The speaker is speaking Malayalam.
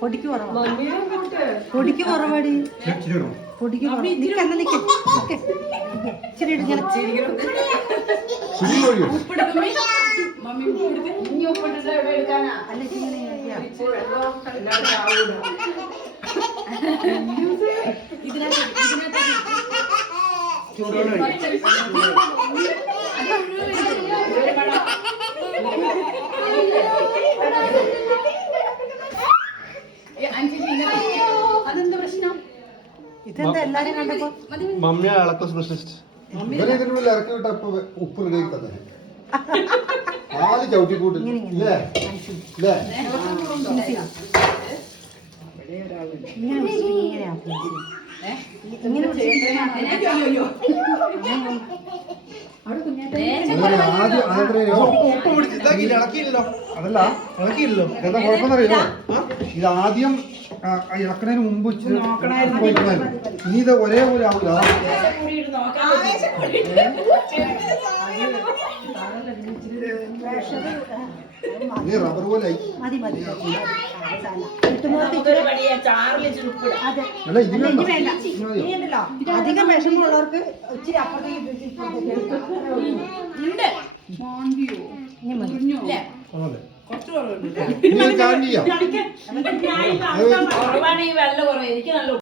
പൊടിക്ക് കുറവാ പൊടിക്ക് കുറവാടി പൊടിക്ക് ഇച്ചിരി അതെന്താ പ്രശ്നം? ഇതെന്താ എല്ലാരും കണ്ടപ്പോ മമ്മിയെ ഇളക്ക സ്പെഷ്യലിസ്റ്റ് ഇതിനുള്ളിൽ ഇറക്കി വിട്ടപ്പോ ഉപ്പ് റെഡിയാക്കി തന്നെ ആല് ചവിട്ടിക്കൂട്ട് ഇല്ലേ ഇല്ലേ ഇളക്കിയില്ലല്ലോ അതല്ല ഇളക്കിയില്ലല്ലോ എന്താ കുഴപ്പമെന്നറിയോ ഇത് ആദ്യം ഇളക്കണതിന് മുമ്പ് ഇച്ചിരി ഇനി ഇത് ഒരേപോലെ ആവില്ല നീ റബ്ബർ പോലെ ആയി മതി മതി അല്ല ഇതിന് അധികം വിഷമമുള്ളവർക്ക് ഇച്ചിരി അപ്പുറത്തേക്ക് വെള്ളം കുറവ് എനിക്ക് നല്ല